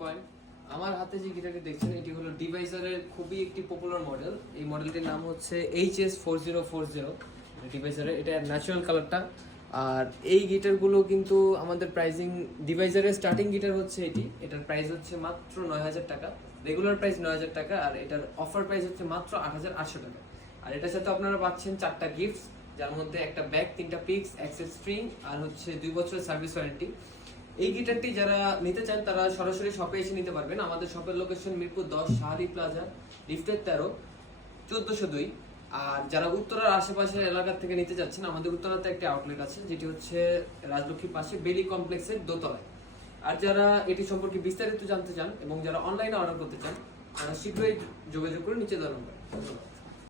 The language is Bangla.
পয়েন্ট। আমার হাতে যে গিটারটি দেখছেন এটি হলো ডিভাইসারের খুবই একটি পপুলার মডেল। এই মডেলটির নাম হচ্ছে HS4040 ডিভাইসারের, এটা ন্যাচারাল কালারটা। আর এই গিটারগুলো কিন্তু আমাদের প্রাইসিং, ডিভাইসারের স্টার্টিং গিটার হচ্ছে এটার প্রাইস হচ্ছে মাত্র 9,000 টাকা, রেগুলার প্রাইস 9,000 টাকা, আর এটার অফার প্রাইস হচ্ছে মাত্র 8,800 টাকা। আর এটার সাথে আপনারা পাচ্ছেন 4টা গিফটস, যার মধ্যে একটা ব্যাগ, 3টা পিক্স, অ্যাক্সেস স্ট্রিং আর হচ্ছে 2 বছরের সার্ভিস ওয়ারেন্টি। এই গিটারটি যারা নিতে চান তারা সরাসরি শপে এসে নিতে পারবেন। আমাদের শপের লোকেশন মিরপুর 10, শাহালি প্লাজা, লিফটের 13, 1402। আর যারা উত্তরার আশেপাশের এলাকা থেকে নিতে যাচ্ছেন, আমাদের উত্তরাতে একটা আউটলেট আছে যেটি হচ্ছে রাজলক্ষ্মীর পাশে বেলি কমপ্লেক্সের দোতলায়। আর যারা এটি সম্পর্কে বিস্তারিত জানতে চান এবং যারা অনলাইনে অর্ডার করতে চান তারা শীঘ্রই যোগাযোগ করে নিচে দেওয়া নম্বরে। ধন্যবাদ।